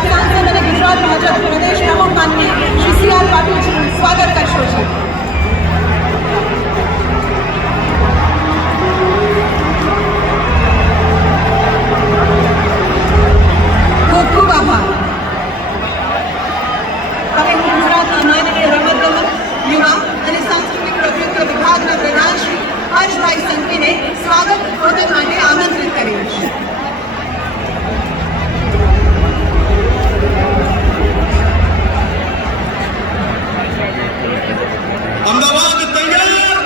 ગુજરાત સાંસદ અને ગુજરાત ભાજપ પ્રદેશ પ્રમુખ માનનીય શ્રી સી.આર. પાટીલજીનું સ્વાગત કરશો છે. ખૂબ ખૂબ આભાર. હવે હું ગુજરાતના માનનીય રમતગમત યુવા અને સાંસ્કૃતિક પ્રવૃત્તિઓ વિભાગના પ્રધાન શ્રી હર્ષભાઈ સંઘવીને સ્વાગત ઉદ્બોધન માટે આમંત્રિત કરીશ. अहमदाबाद तैयार,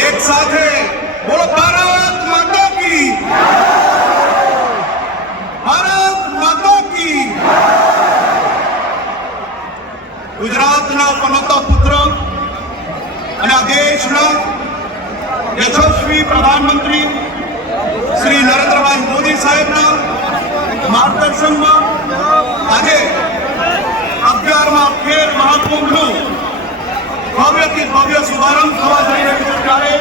एक साथ है, बोलो भारत माता की, भारत माता की। गुजरातना पनोता पुत्र અને આ દેશના યશસ્વી પ્રધાનમંત્રી શ્રી નરેન્દ્રભાઈ મોદી સાહેબના માર્ગદર્શનમાં આજે 11મા ખેલ મહાકુંભનું ભવ્યથી ભવ્ય શુભારંભ થવા જઈ રહ્યું છે ત્યારે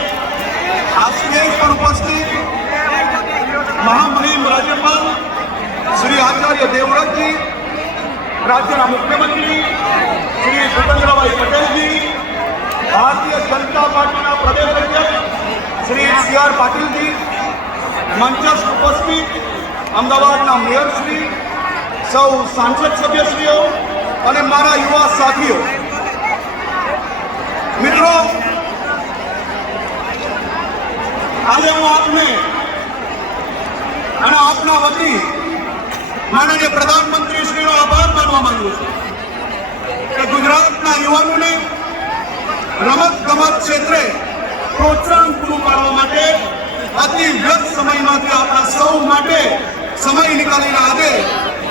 આ સ્ટેજ પર ઉપસ્થિત મહામહિમ રાજ્યપાલ શ્રી આચાર્ય દેવવ્રતજી, રાજ્યના મુખ્યમંત્રી શ્રી ભૂપેન્દ્રભાઈ પટેલજી, ભારતીય જનતા પાર્ટીના પ્રદેશ અધ્યક્ષ શ્રી સી.આર. પાટીલજી, મંચસ્થ ઉપસ્થિત અમદાવાદના મેયરશ્રી, સૌ સાંસદ સભ્યશ્રીઓ અને મારા યુવા સાથીઓ, મિત્રો, આજે હું આપને અને આપના વતી માનનીય પ્રધાનમંત્રી શ્રીનો આભાર માનવા માંગુ છું કે ગુજરાતના યુવાનોને રમત ગમત ક્ષેત્રે પ્રોત્સાહન પૂરું પાડવા માટે અતિ વ્યસ્ત સમયમાંથી આપણા સૌ માટે સમય નીકાળીને આજે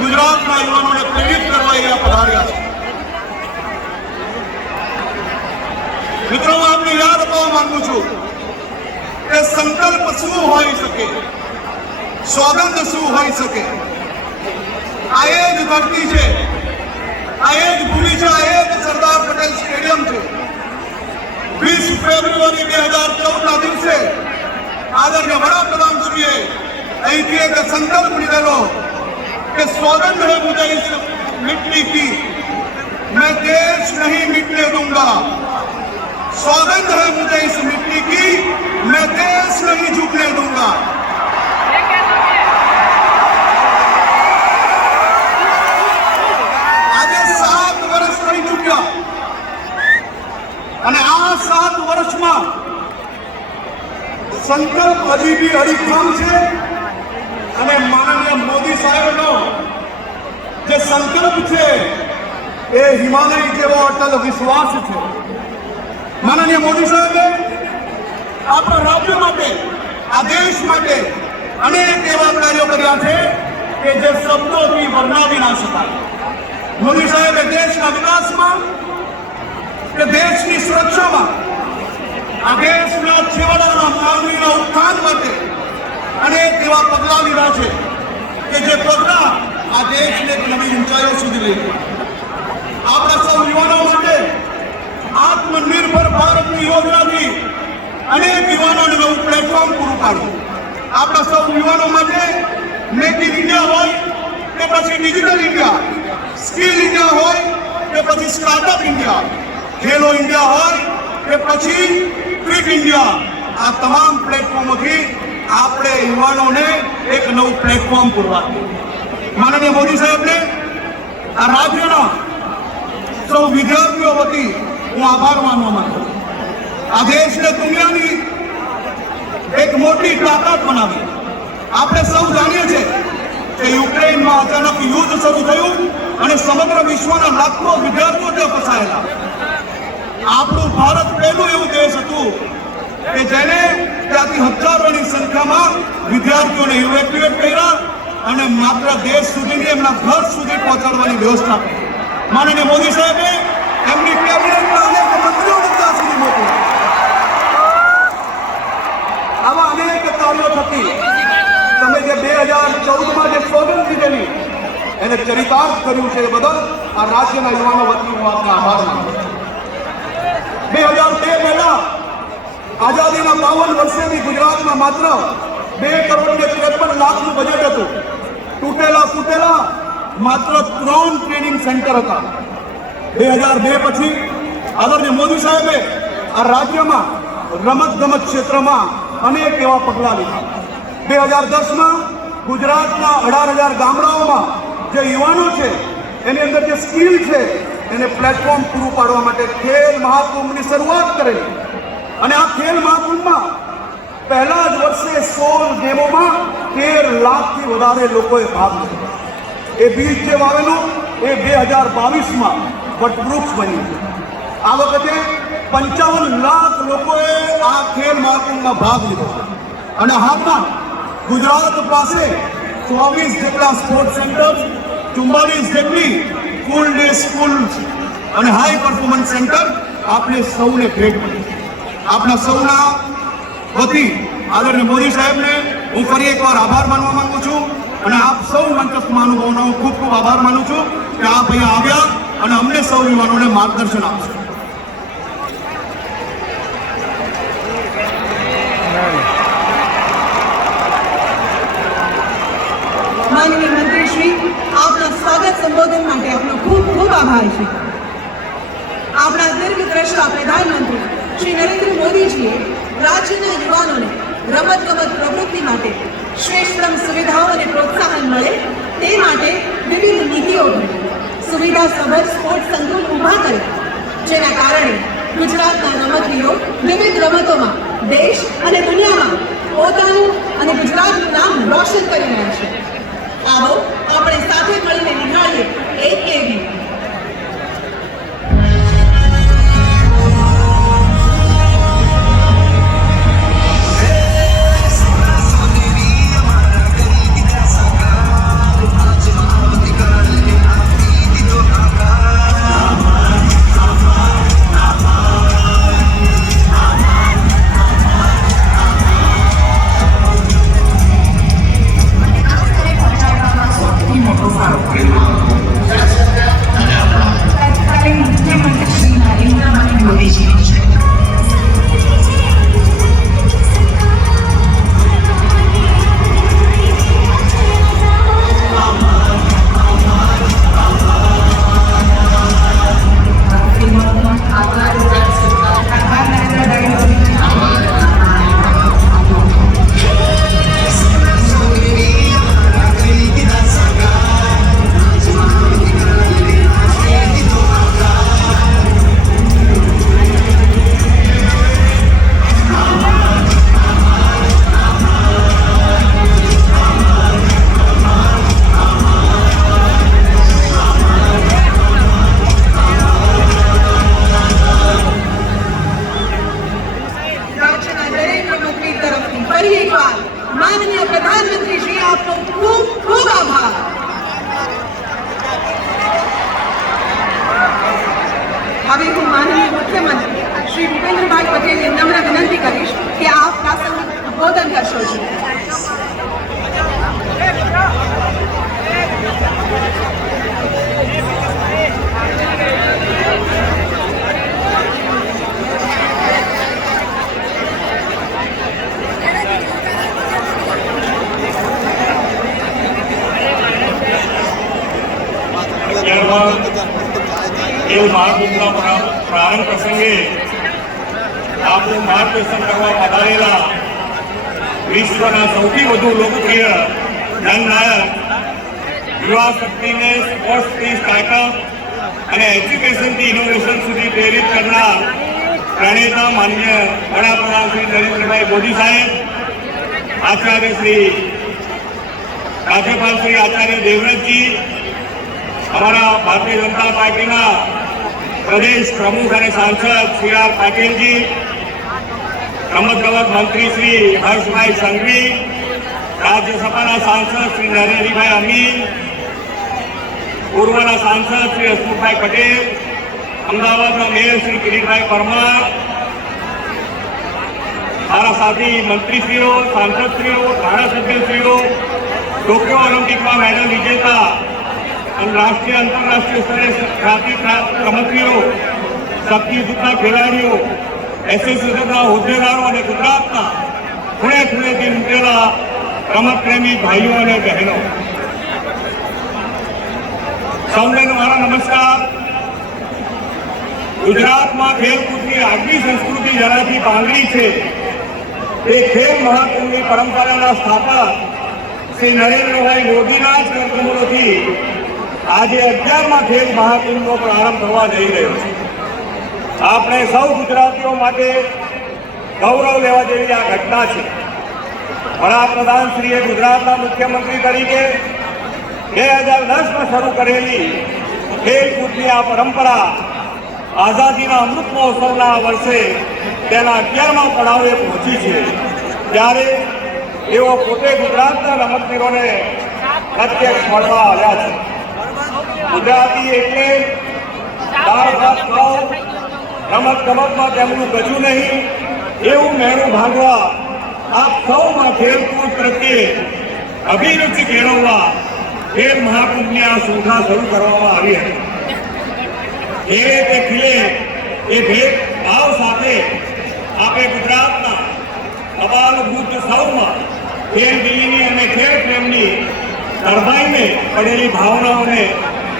ગુજરાતના યુવાનોને પ્રેરિત કરવા એ પધાર્યા છે. મિત્રો, હું આપને યાદ અપાવવા માંગુ છું કે સંકલ્પ શું હોઈ શકે, સોગંદ શું હોઈ શકે. આ એ જ ધરતી છે, આ એ જ ભૂમિ છે, આ એ જ સરદાર પટેલ સ્ટેડિયમ છે. 20 ફેબ્રુઆરી 2014ના દિવસે આદરણીય વડાપ્રધાનશ્રીએ અહીંથી એક સંકલ્પ લીધેલો कि सौगंध है मुझे इस मिट्टी की, मैं देश नहीं मिटने दूंगा. सौगंध है मुझे इस मिट्टी की, मैं देश नहीं झुकने दूंगा. આજે 7 વર્ષ થઈ ચૂક્યા અને આ 7 વર્ષમાં સંકલ્પ હજી બી અડીખમ છે અને માનનીય મોદી સાહેબનો જે સંકલ્પ છે એ હિમાલય જેવો અટલ વિશ્વાસ છે. માનનીય મોદી સાહેબે આપણા રાજ્ય માટે, આ દેશ માટે અનેક એવા કાર્યો કર્યા છે કે જે શબ્દોથી વર્ણવી ના શકાય. મોદી સાહેબે દેશના વિકાસમાં, કે દેશની સુરક્ષામાં, આ દેશના છેવાડાના માનવીના ઉત્થાન માટે અનેક એવા પગલાં લીધા છે કે જે પગલાં આ દેશને નવી ઊંચાઈઓ સુધી લઈ ગયા. આપણા સૌ યુવાનો માટે આત્મનિર્ભર ભારતની યોજનાથી અનેક યુવાનોને નવું પ્લેટફોર્મ પૂરું પાડ્યું. આપણા સૌ યુવાનો માટે મેક ઇન ઇન્ડિયા હોય કે પછી ડિજિટલ ઇન્ડિયા, સ્કિલ ઇન્ડિયા હોય કે પછી સ્ટાર્ટઅપ ઇન્ડિયા, ખેલો ઇન્ડિયા હોય કે પછી ક્વિક ઇન્ડિયા, આ તમામ પ્લેટફોર્મોથી આપણે યુવાનોને એક નવું પ્લેટફોર્મ પૂરવાનું. માનનીય મોદી સાહેબને આ રાજ્યના સૌ વિદ્યાર્થીઓ વતી હું આભાર માનવા માંગુ છું. આ દેશને દુનિયાની એક મોટી તાકાત બનાવી. આપણે સૌ જાણીએ છીએ કે યુક્રેનમાં અચાનક યુદ્ધ શરૂ થયું અને સમગ્ર વિશ્વના લાખો વિદ્યાર્થીઓ ત્યાં ફસાયેલા. આપણું ભારત પહેલું એવું દેશ હતું કે જેને ત્યાંથી હજારોની સંખ્યામાં વિદ્યાર્થીઓને ઇવેક્યુએટ કર્યા અને માત્ર દેશ સુધી એમના ઘર સુધી પહોંચાડવાની વ્યવસ્થા કરી. માનનીય મોદી સાહેબે એમની કેબિનેટના અનેક મંત્રીઓને ત્યાં સુધી મોકલ્યા. આવા અનેક કાર્યો થકી તમે જે 2014માં જે સોગંદ લીધેલી એને ચરિતાર્થ કર્યું છે એ બદલ આ રાજ્યના યુવાનો વતી હું આપનો આભાર માનું છું. 2013 પહેલા આઝાદીના 52 વર્ષેથી ગુજરાતમાં માત્ર 2,53,00,000 બજેટ હતું. તૂટેલા માત્ર 3 ટ્રેનિંગ સેન્ટર હતા. 2002 પછી આદરણીય મોદી સાહેબે આ રાજ્યમાં રમત-ગમત ક્ષેત્રમાં અનેક એવા પગલાં લીધા. 2010માં ગુજરાતના 18,000 ગામડાઓમાં જે યુવાનો છે એની અંદર જે સ્કિલ છે એને પ્લેટફોર્મ પૂરું પાડવા માટે ખેલ મહાકુંભની શરૂઆત કરેલી. અને આ ખેલ મહાકુંભમાં પહેલા જ વર્ષે 16 ગેમોમાં 13 લાખથી વધારે લોકોએ ભાગ લીધો. એ બીજ જે વાવેલું એ 2022માં વટવૃક્ષ બન્યું છે. આ વખતે 55 લાખ લોકોએ આ ખેલ મહાકુંભમાં ભાગ લીધો છે. અને હાલમાં ગુજરાત પાસે 24 જેટલા સ્પોર્ટ્સ સેન્ટર, 44 જેટલી ફૂલ ડે સ્કૂલ અને હાઈ પરફોર્મન્સ સેન્ટર આપણે સૌને ભેટ મળી. આપણા સૌના વતી આદરણીય મોદી સાહેબને હું ફરી એકવાર આભાર માનવા માંગુ છું. અને આપ સૌ મંચસ્થ મહાનુભાવોનો હું ખૂબ ખૂબ આભાર માનું છું કે આપ અહીંયા આવ્યા અને અમને સૌ યુવાનોને માર્ગદર્શન આપશો. માનનીય મંત્રી શ્રી, આપના સ્વાગત સંબોધન માટે આપનો ખૂબ ખૂબ આભાર છે. આપણા દીર્ઘદ્રષ્ટા પ્રધાનમંત્રી શ્રી નરેન્દ્ર મોદીજીએ રાજ્યના યુવાનોને રમત-ગમત પ્રવૃત્તિ માટે શ્રેષ્ઠતમ સુવિધાઓ અને પ્રોત્સાહન મળે તે માટે વિવિધ નીતિઓ ઘડી સુવિધાસભર સ્પોર્ટ્સ સંકુલ ઊભા કર્યા, જેના કારણે ગુજરાતના રમતવીરો વિવિધ રમતોમાં દેશ અને દુનિયામાં પોતાનું અને ગુજરાતનું નામ રોશન કરી રહ્યા છે. આવો આપણે સાથે મળીને નિહાળીએ એક એવી माननीय प्रधानमंत्री श्री, आपको खूब खूब आभार. હવે હું માનનીય મુખ્યમંત્રી શ્રી ભૂપેન્દ્રભાઈ પટેલને નમ્ર વિનંતી કરીશ કે આપ પ્રાસંગિક ઉદ્બોધન કરશો છો. મહાકુંભના પ્રારંભ પ્રસંગે આપણું માર્ગદર્શન કરવા પધારેલા વિશ્વના સૌથી વધુ લોકપ્રિય જનનાયક, યુવા શક્તિને સ્પોર્ટ્સથી સ્ટાર્ટઅપ અને એજ્યુકેશનથી ઇનોવેશન સુધી પ્રેરિત કરનાર પ્રણેતા માન્ય વડાપ્રધાન શ્રી નરેન્દ્રભાઈ મોદી સાહેબ, આચાર્ય શ્રી રાજ્યપાલ શ્રી આચાર્ય દેવવ્રતજી, અમારા ભારતીય જનતા પાર્ટીના પ્રદેશ પ્રમુખ અને સાંસદ શ્રી આર પાટીલજી, રમત-ગમત મંત્રી શ્રી હર્ષભાઈ સંઘવી, રાજ્યસભાના સાંસદ શ્રી નરેન્દ્રભાઈ અમીન, પૂર્વના સાંસદ શ્રી હસમુખભાઈ પટેલ, અમદાવાદના મેયર શ્રી કિરીટભાઈ પરમાર, મારા સાથી મંત્રીશ્રીઓ, સાંસદશ્રીઓ, ધારાસભ્યશ્રીઓ, ટોક્યો ઓલિમ્પિકમાં મેડલ વિજેતા અને રાષ્ટ્રીય આંતરરાષ્ટ્રીય સ્તરે ખ્યાતિ રમતવીરો, શક્તિ જૂથના ખેલાડીઓ, એસએસસીના હોદ્દેદારો અને ગુજરાતના ખૂણે ખૂણેથી ઉમટેલા રમતપ્રેમી ભાઈઓ અને બહેનો, સૌને મારા નમસ્કાર. ગુજરાતમાં ખેલકૂદની આગવી સંસ્કૃતિ જેનાથી પાંગરી છે તે ખેલ મહાકુંભની પરંપરાના સ્થાપક શ્રી નરેન્દ્રભાઈ મોદીના જ કાર્યક્રમોથી આજે 11મા ખેલ મહાકુંભનો પ્રારંભ થવા જઈ રહ્યો છે. આપણે સૌ ગુજરાતીઓ માટે ગૌરવ લેવા જેવી આ ઘટના છે. વડાપ્રધાનશ્રીએ ગુજરાતના મુખ્યમંત્રી તરીકે 2010માં શરૂ કરેલી ખેલકૂદની આ પરંપરા આઝાદીના અમૃત મહોત્સવના વર્ષે તેના 11મા પડાવે પહોંચી છે. ત્યારે તેઓ પોતે ગુજરાતના રમતવીરોને પ્રત્યક્ષ મળવા આવ્યા છે. ગુજરાતી એટલે દાળ ભાત ખાઓ, રમત ગમતમાં તેમનું ગજું નહીં, એવું મેળું ભાંગવા આપ સૌમાં ખેલકૂદ પ્રત્યે અભિરુચિ કેળવવા ખેલ મહાકુંભની આ શોધા શરૂ કરવામાં આવી હતી. ખેલે તે ખીલે એ ભેદભાવ સાથે આપણે ગુજરાતના અબાલવૃદ્ધ સૌમાં ખેલ દિલીની અને ખેલ પ્રેમની તરબાઈને પડેલી ભાવનાઓને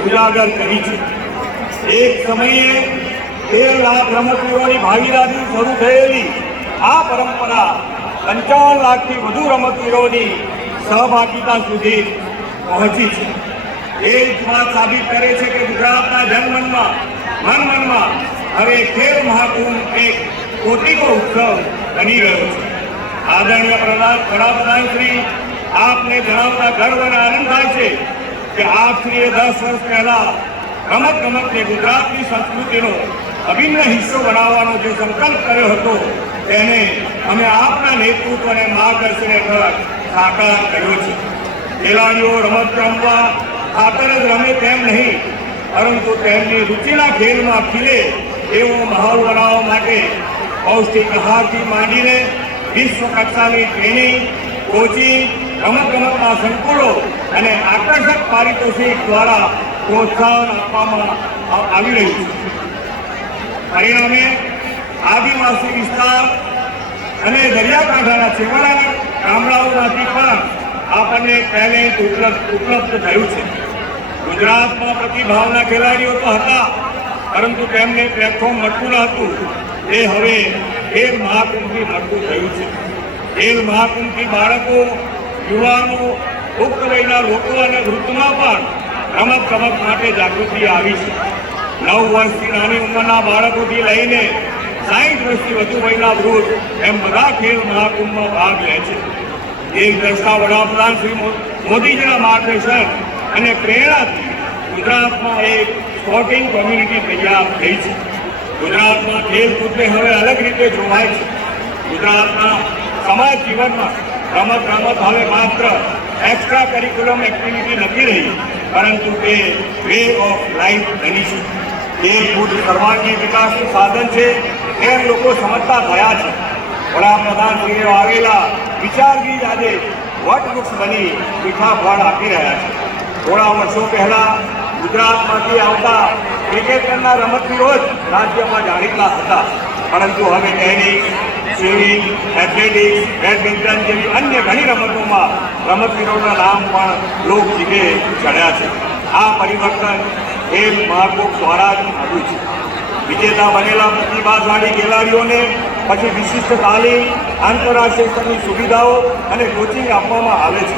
ઉજાગર કરી છે. એક સમયે 13 લાખ રમતવીરોની ભાગીદારી શરૂ થયેલી આ પરંપરા 55 લાખથી વધુ રમતવીરોની સહભાગિતા સુધી પહોંચી છે. એ જ વાત સાબિત કરે છે કે ગુજરાતના જનમનમાં મનમાં હવે ખેલ મહાકુંભ એક કોટીકો ઉત્સવ બની ગયો છે. આદરણીય વડાપ્રધાન શ્રી આપને જણાવતા ગર્વ અને આનંદ થાય છે કે આપશ્રીએ 10 વર્ષ પહેલા રમત ગમતને ગુજરાતની સંસ્કૃતિનો અભિન્ન હિસ્સો બનાવવાનો જે સંકલ્પ કર્યો હતો તેને અમે આપના નેતૃત્વ અને માર્ગદર્શન હેઠળ સાકાર કર્યો છે. ખેલાડીઓ રમત રમવા ખાતર જ રમે તેમ નહીં, પરંતુ તેમની રુચિના ખેલમાં ખીલે એવો માહોલ બનાવવા માટે પૌષ્ટિક આહારથી માંડીને વિશ્વ કક્ષાની ટ્રેનિંગ, કોચિંગ, રમતગમતના સંકુલો અને આકર્ષક પારિતોષિક દ્વારા પ્રોત્સાહન આપવામાં આવી રહ્યું છે. પરિણામે આદિવાસી વિસ્તાર અને દરિયાકાંઠાના છેવાડાના ગામડાઓમાંથી પણ આપણને ટેલેન્ટ ઉપલબ્ધ થયું છે. ગુજરાતમાં પ્રતિભાવના ખેલાડીઓ તો હતા, પરંતુ તેમને પ્લેટફોર્મ મળતું ન હતું. એ હવે ખેલ મહાકુંભથી મળતું થયું છે. ખેલ મહાકુંભથી બાળકો, યુવાનો, પુખ્ત વયના લોકો અને વૃદ્ધમાં પણ રમત ગમત માટે જાગૃતિ આવી છે. 9 વર્ષથી નાની ઉંમરના બાળકોથી લઈને 60 વર્ષથી વધુ વયના વૃદ્ધ એમ બધા ખેલ મહાકુંભમાં ભાગ લે છે. એક દ્રષ્ટા વડાપ્રધાન શ્રી મોદીજીના માર્ગદર્શન અને પ્રેરણાથી ગુજરાતમાં એક સ્પોર્ટિંગ કોમ્યુનિટી તૈયાર થઈ છે. ગુજરાતમાં ખેલકૂદને હવે અલગ રીતે જોવાય છે. ગુજરાતના સમાજ જીવનમાં રમત હવે માત્ર એક્સ્ટ્રા કરિક્યુલમ એક્ટિવિટી નથી રહી, પરંતુ તે વે ઓફ લાઈફ બની છે. ખેલકૂદ સર્વાંગી વિકાસનું સાધન છે એમ લોકો સમજતા થયા છે. વડાપ્રધાનશ્રીએ આવેલા વિચાર બીજ આજે વટવૃક્ષ બની મીઠા ફળ આપી રહ્યા છે. થોડા વર્ષો પહેલા ગુજરાતમાંથી આવતા ક્રિકેટરના રમતવીરો જ રાજ્યમાં જાણીતા હતા, પરંતુ હવે ટેનિસ, સ્વિમિંગ, એથ્લેટિક્સ, બેડમિન્ટન જેવી અન્ય ઘણી રમતોમાં રમતવીરોના નામ પણ લોકજીભે ચડ્યા છે. આ પરિવર્તન ખેલ મહાકુંભ દ્વારા જ આવ્યું છે. વિજેતા બનેલા પ્રતિભાશાળી ખેલાડીઓને પછી વિશિષ્ટ તાલીમ, આંતરરાષ્ટ્રીય સ્તરની સુવિધાઓ અને કોચિંગ આપવામાં આવે છે.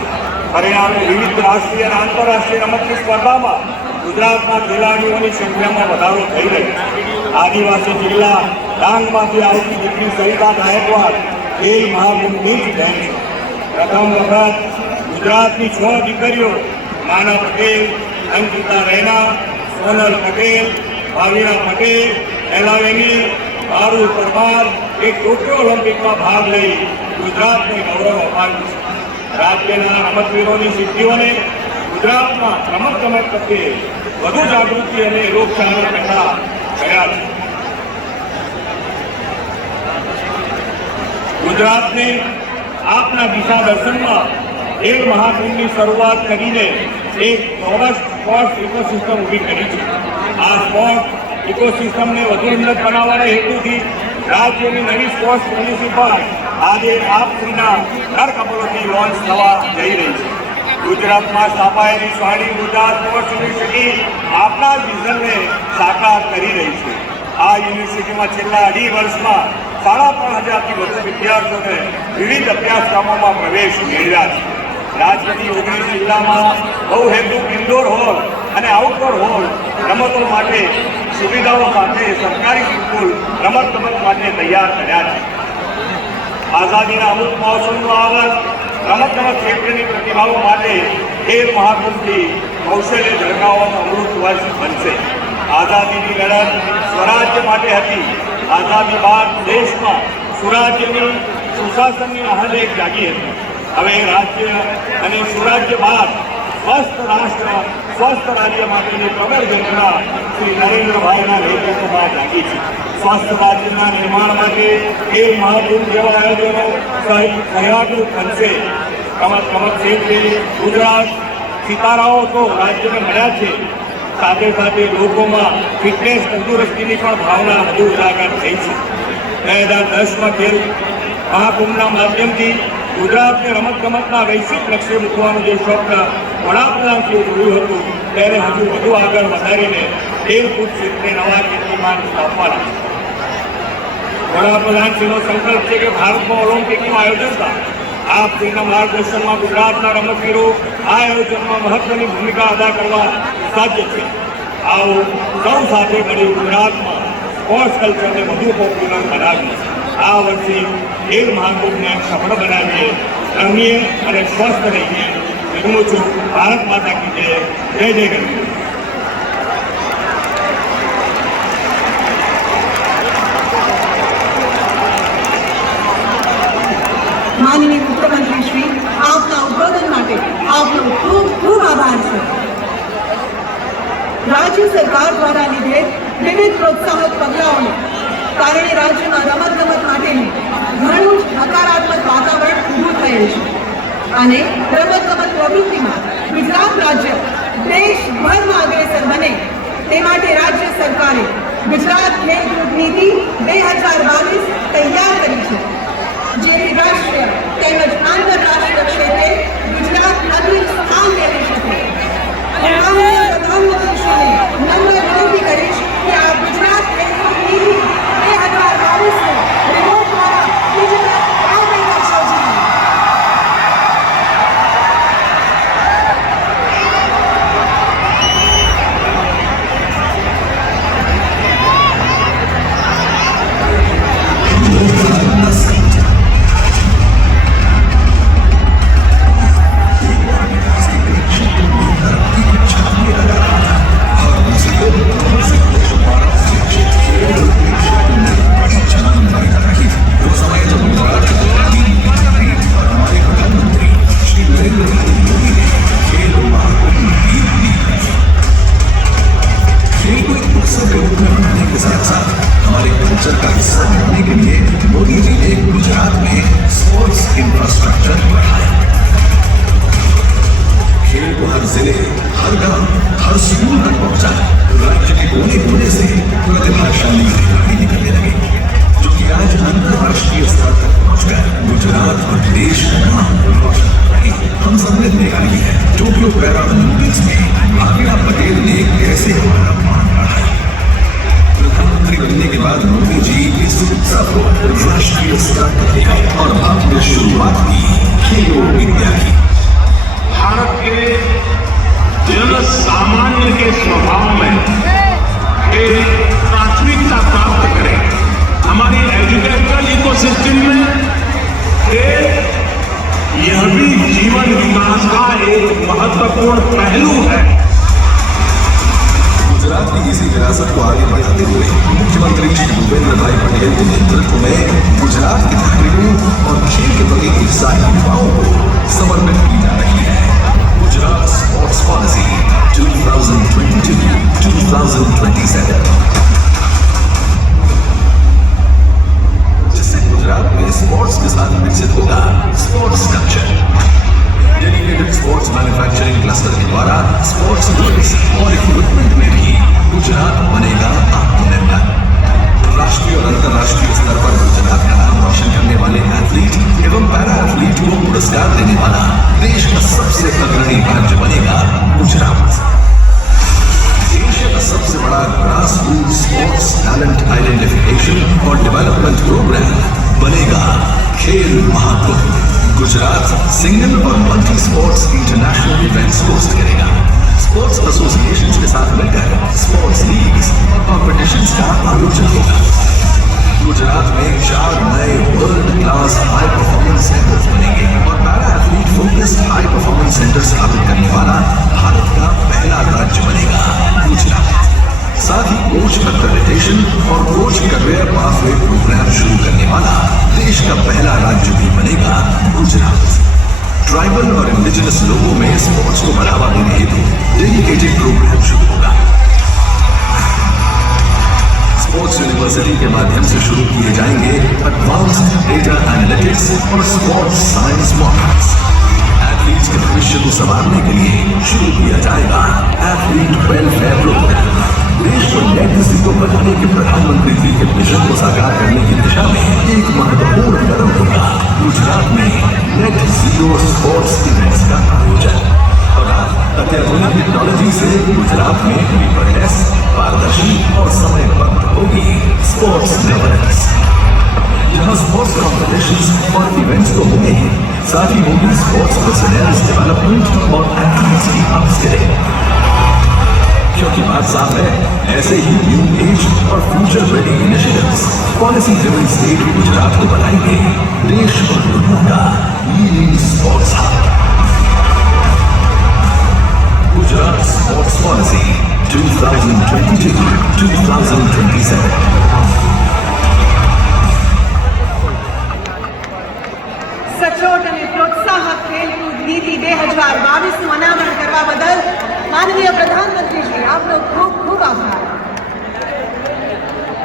પરિણામે વિવિધ રાષ્ટ્રીય અને આંતરરાષ્ટ્રીય રમતની સ્પર્ધામાં ગુજરાતના ખેલાડીઓની સંખ્યામાં વધારો થઈ રહ્યો છે. આદિવાસી જિલ્લા ડાંગમાંથી આવતી દીકરી સરિતા ગાયકવાડ ખેલ મહાકુંભની જ બહેન છે. પ્રથમ વખત ગુજરાતની 6 દીકરીઓ માના પટેલ, અંકિતા રૈના, સોનલ પટેલ, ભાવિના પટેલ, એલાવેની, પારુલ પરમાર એ ટોક્યો ઓલિમ્પિકમાં ભાગ લઈ ગુજરાતને ગૌરવ અપાવ્યું છે. રાજ્યના રમતવીરોની સિદ્ધિઓને ગુજરાતમાં રમતગમત પ્રત્યે વધુ જાગૃતિ અને રોગચાળા પેદા કર્યા છે. ગુજરાતને આપના દિશા દર્શનમાં ખેલ મહાકુંભની શરૂઆત કરીને એક ચોરસ સ્પોર્ટ્સ ઇકોસિસ્ટમ ઊભી કરી છે. આ સ્પોર્ટ્સ ઇકોસિસ્ટમને વધુ ઉન્નત બનાવવાના હેતુથી રાજ્યની નવી સ્પોર્ટ્સ પોલિસી પર આજે આપશ્રીના કમલોથી લોન્ચ થવા જઈ રહી છે. ગુજરાતમાં સ્થાપાયેલી સ્વાણી ગુજરાત યુનિવર્સિટી આપણા વિઝનને સાકાર કરી રહી છે. આ યુનિવર્સિટીમાં છેલ્લા 2.5 વર્ષમાં 3,500થી વધુ વિદ્યાર્થીઓને વિવિધ અભ્યાસક્રમોમાં પ્રવેશ મેળવ્યા છે. રાજ્યની 19 જિલ્લામાં બહુહેતુક ઇન્ડોર હોલ અને આઉટડોર હોલ રમતો માટે સુવિધાઓ સાથે સરકારી સ્કૂલ રમતગમત માટે તૈયાર કર્યા છે. આઝાદીના અમૃત મહોત્સવનું આહવાન રમતગમત ક્ષેત્રની પ્રતિભાઓ માટે ખેલ મહાકુંભથી કૌશલ્ય ઝળકાવવાનું અમૃત વર્ષ બનશે. આઝાદીની લડત સ્વરાજ્ય માટે હતી. આઝાદી બાદ દેશમાં સુરાજ્યની સુશાસનની આહલે જાગી હતી. હવે રાજ્ય અને સુરાજ્ય બાદ સ્વસ્થ રાષ્ટ્ર સ્વસ્થ રાજ્ય માટેની પ્રબળ ઝંખના શ્રી નરેન્દ્રભાઈના નેતૃત્વમાં જાગી છે. સ્વસ્થ રાજ્યના નિર્માણ માટે ખેલ મહાકુંભ જેવા આયોજનો સહયાગરૂપ બનશે. રમતગમત ક્ષેત્રે ગુજરાત સિતારાઓ તો રાજ્યને મળ્યા છે, સાથે સાથે લોકોમાં ફિટનેસ તંદુરસ્તીની પણ ભાવના વધુ ઉજાગર થઈ છે. 2010માં ખેલ મહાકુંભના માધ્યમથી ગુજરાતને રમતગમતના વૈશ્વિક લક્ષ્ય મૂકવાનું જે સ્વપ્ન વડાપ્રધાનશ્રીએ જોયું હતું, ત્યારે હજુ વધુ આગળ વધારીને ખેલકૂદ ક્ષેત્રે નવા કીર્તિમાન સ્થાપવાના છે. વડાપ્રધાનશ્રીનો સંકલ્પ છે કે ભારતમાં ઓલિમ્પિકનું આયોજન થાય. આપશ્રીના માર્ગદર્શનમાં ગુજરાતના રમતવીરો આ આયોજનમાં મહત્વની ભૂમિકા અદા કરવા સજ્જ છે. આવો સૌ સાથે મળી ગુજરાતમાં સ્પોર્ટ્સ કલ્ચરને વધુ પોપ્યુલર બનાવીએ. આ વર્ષે ખેલ મહાકુંભને સફળ બનાવીએ, રમીએ અને સ્વસ્થ રહીએ. વિનમું છું, ભારત માતા કી જય. જય જય ગણેશ. માનનીય મુખ્યમંત્રી શ્રી, આપના ઉદ્બોધન માટે આપનો ખૂબ ખૂબ આભાર છે. રાજ્ય સરકાર દ્વારા લીધેલ વિવિધ પ્રોત્સાહક પગલાઓને કારણે રાજ્યમાં રમતગમત માટેનું ઘણું જ હકારાત્મક વાતાવરણ ઊભું થયેલ છે અને રમતગમત પ્રવૃત્તિમાં ગુજરાત રાજ્ય દેશભરમાં અગ્રેસર બને તે માટે રાજ્ય સરકારે ગુજરાત ખેલકૂદ નીતિ 2022 તૈયાર કરી છે, જેથી રાષ્ટ્રીય તેમજ આંતરરાષ્ટ્રીય ક્ષેત્રે ગુજરાત અગ્રીમ સ્થાન મેળવી શકે. માનનીય પ્રધાનમંત્રીશ્રીને નમ્ર વિનંતી કરીશ કે આ ગુજરાત ખેલકૂદ નીતિ 2022 રિમોટ દ્વારા ડિજિટલ આઉટરીચ કરશો. महत्वपूर्ण पहलू है। गुजरात की इसी विरासत को आगे बढ़ाते हुए मुख्यमंत्री श्री भूपेंद्र भाई पटेल के नेतृत्व में गुजरात के नागरिकों और खेल के प्रति उत्साही युवाओं को समर्पित की जा रही है गुजरात स्पोर्ट्स पॉलिसी 2022-2027, जिससे गुजरात में स्पोर्ट्स के साथ विकसित होगा sports culture. Dedicated sports manufacturing cluster के द्वारा स्पोर्ट्स गुड्स और इक्विपमेंट में भी गुजरात बनेगा आत्मनिर्भर। राष्ट्रीय और अंतर्राष्ट्रीय स्तर पर गुजरात का नाम रोशन करने वाले एथलीट एवं पैरा एथलीट को पुरस्कार देने वाला आइडेंटिफिकेशन और डेवलपमेंट प्रोग्राम बनेगा खेल महाकुंभ। गुजरात सिंगल और multi sports international events host करेगा। स्पोर्ट्स एसोसिएशन के साथ मिलकर स्पोर्ट्स लीग्स और कॉम्पिटिशन्स का आयोजन होगा। गुजरात में 4 नए world class high performance centres बनेंगे और para athlete focused high performance centre स्थापित करने वाला भारत का पहला राज्य बनेगा गुजरात। साथ ही कोच एक्रेडिटेशन और कोच करियर पाथवे प्रोग्राम शुरू करने वाला देश का पहला राज्य भी बनेगा गुजरात। ट्राइबल और इंडिजिनस लोगों में स्पोर्ट्स को बढ़ावा देने हेतु डेडिकेटेड प्रोग्राम शुरू होगा। स्पोर्ट्स यूनिवर्सिटी के माध्यम से शुरू किए जाएंगे एडवांस्ड डेटा एनालिटिक्स और स्पोर्ट्स साइंस मॉडल्स। एथलीट्स के भविष्य को संवारने के लिए शुरू किया जाएगा एथलीट वेलफेयर प्रोग्राम। देश को लेगेसी को बढ़ाने के प्रधानमंत्री जी के मिशन को साकार करने की दिशा में एक महत्वपूर्ण कदम होगा गुजरात में नेट जीरो स्पोर्ट्स इवेंट्स का आयोजन। और अत्याधुनिक टेक्नोलॉजी से गुजरात में पेपरलेस, पारदर्शी और समयबद्ध होगी स्पोर्ट्स गवर्नेंस। जहां स्पोर्ट्स कॉम्पिटिशन्स और इवेंट्स तो होंगे ही, साथ ही होगी स्पोर्ट्स पर्सनल्स डेवलपमेंट और एथलीट्स की अपस्किलिंग। क्योंकि बात साफ है, ऐसे ही न्यू एज और future ready initiatives policy driven state Gujarat को बनाएंगे देश और दुनिया का leading sports hub. Gujarat sports policy 2022-2027। સચોટ અને પ્રોત્સાહક ખેલકૂદ નીતિ 2022નું અનાવરણ કરવા બદલ માનનીય પ્રધાનમંત્રીશ્રી આપનો ખૂબ ખૂબ આભાર.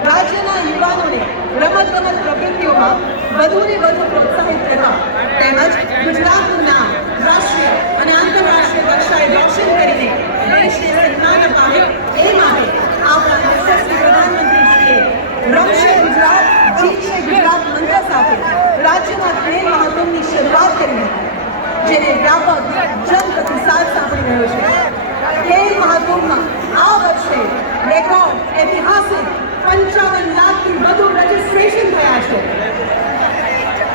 રાજ્યના યુવાનોને રમતગમત પ્રવૃત્તિઓમાં વધુને વધુ પ્રોત્સાહિત કરવા તેમજ ગુજરાતનું નામ રાષ્ટ્રીય અને આંતરરાષ્ટ્રીય કક્ષાએ રોશન કરીને દેશને સન્માન અપાવે એ માટે આપણા યશસ્વી પ્રધાનમંત્રીશ્રીએ રમશે ગુજરાત જીતશે ગુજરાત મંત્ર સાથે રાજ્યમાં ખેલ મહાકુંભની શરૂઆત કરી હતી, જેને વ્યાપક જન પ્રતિસાદ સાંપડી રહ્યો છે. ખેલ મહાકુંભમાં આ વર્ષે રેકોર્ડ ઐતિહાસિક 55 લાખથી વધુ રજીસ્ટ્રેશન થયા છે.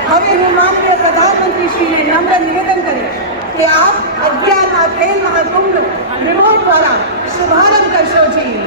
હવે હું માનનીય પ્રધાનમંત્રીશ્રીને નમ્ર નિવેદન કરીશ કે આપ 11મા ખેલ મહાકુંભનો રિમોટ દ્વારા શુભારંભ કરશો જી.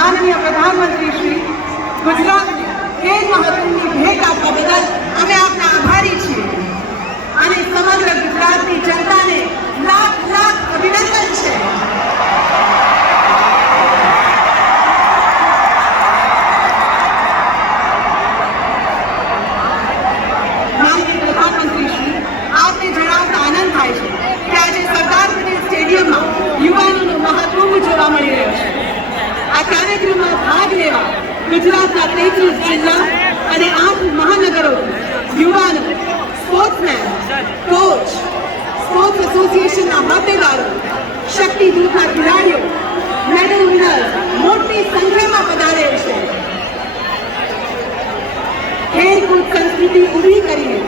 માનનીય પ્રધાનમંત્રી શ્રી ગુજરાતને ખેલ મહાકુંભની ભેટ આપવા બદલ અમે આપના આભારી છીએ અને સમગ્ર ગુજરાતની જનતાને લાખ લાખ અભિનંદન છે. માનનીય પ્રધાનમંત્રી શ્રી, આપને જણાવતા આનંદ થાય છે કે આજે સરદાર પટેલ સ્ટેડિયમમાં યુવાનોનો મહાકુંભ જોવા મળી રહ્યો છે. આ કાર્યક્રમમાં ભાગ લેવા ગુજરાતના 33 જિલ્લા અને 8 મહાનગરો યુવાનો, સ્પોર્ટ્સમેન, કોચ, સ્પોર્ટ્સ એસોસિએશનના હોદ્દેદારો, શક્તિ ગ્રુપના ખેલાડીઓ, મેડલ વિનર મોટી સંખ્યામાં પધારેલ છે. ખેલકૂદ સંસ્કૃતિ ઊભી કરીને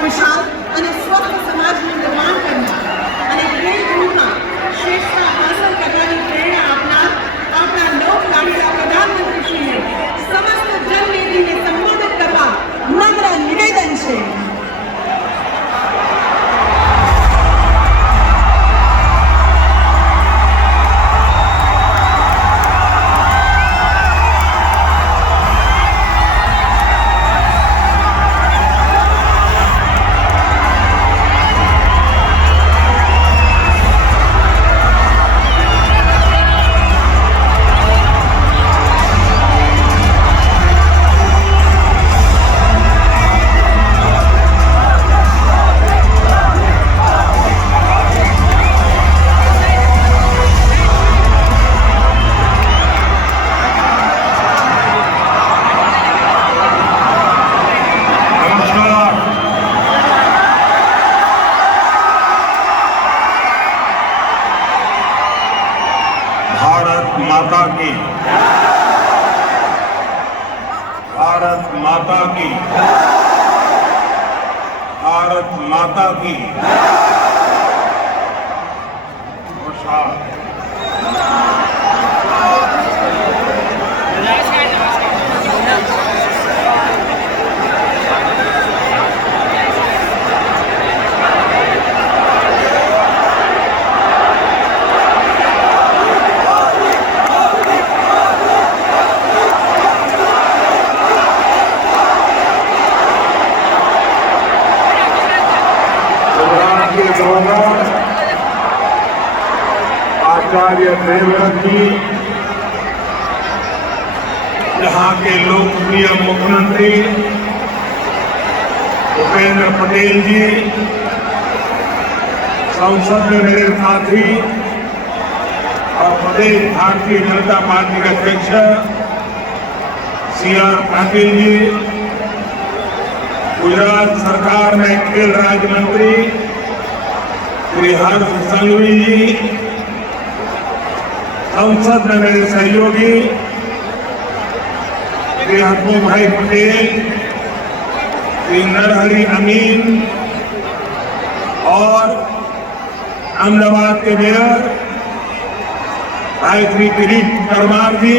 ખુશાલ અને સ્વસ્થ સમાજનું નિર્માણ કરનાર અને ખેલકૂદમાં શ્રેષ્ઠતા હાંસલ કરવાની પ્રેરણા આપનાર આપણા લોકલાડીલા પ્રધાનમંત્રીશ્રીને સમસ્ત જનમેદનીને સંબોધિત કરવા નમ્ર નિવેદન છે. भारत माता की आचार्य देवव्रत जी, यहाँ के लोकप्रिय मुख्यमंत्री भूपेंद्र पटेल जी, संसद में मेरे साथी और प्रदेश भारतीय जनता पार्टी के अध्यक्ष CR पाटिल जी, गुजरात सरकार में खेल राज्य मंत्री श्री हर्ष संघवी जी, संसद में मेरे सहयोगी श्री हसमुख भाई पटेल, श्री नरहरि अमीन और अहमदाबाद के मेयर भाई श्री किरीट परमार जी,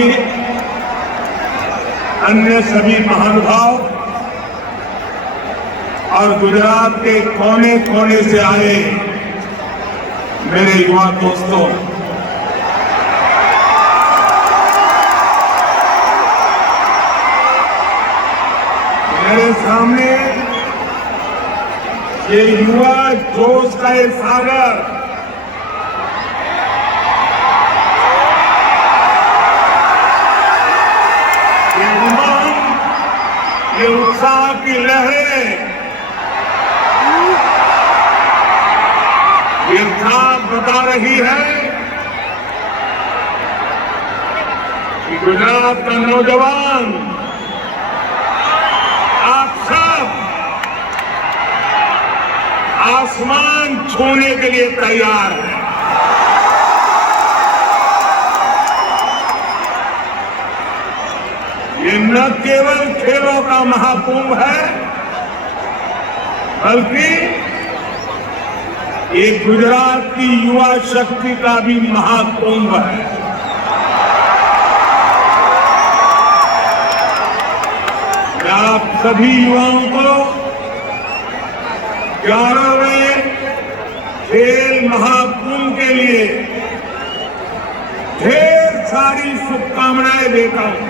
अन्य सभी महानुभाव और गुजरात के कोने कोने से आए मेरे युवा दोस्तों, मेरे सामने ये युवा जोश का ये सागर, ये उमंग, ये उत्साह की लहरें, ये साफ बता रही है कि गुजरात का नौजवान, आप सब आसमान छूने के लिए तैयार हैं. ये न केवल खेलों का महाकुंभ है, बल्कि ये गुजरात की युवा शक्ति का भी महाकुंभ है. मैं आप सभी युवाओं को 11वें खेल महाकुंभ के लिए ढेर सारे सारी शुभकामनाएं देता हूं।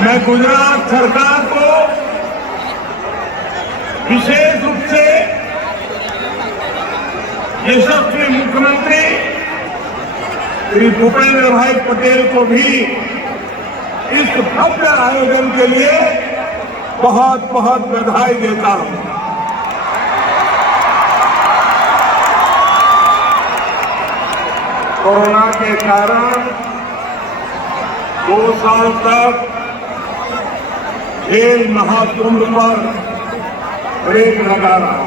मैं गुजरात सरकार को विशेष रूप से यशस्वी मुख्यमंत्री श्री भूपेंद्र भाई पटेल को भी इस भव्य आयोजन के लिए बहुत बहुत बधाई देता हूं। कोरोना के कारण 2 साल तक खेल महाकुंभ पर ब्रेक लगा रहा,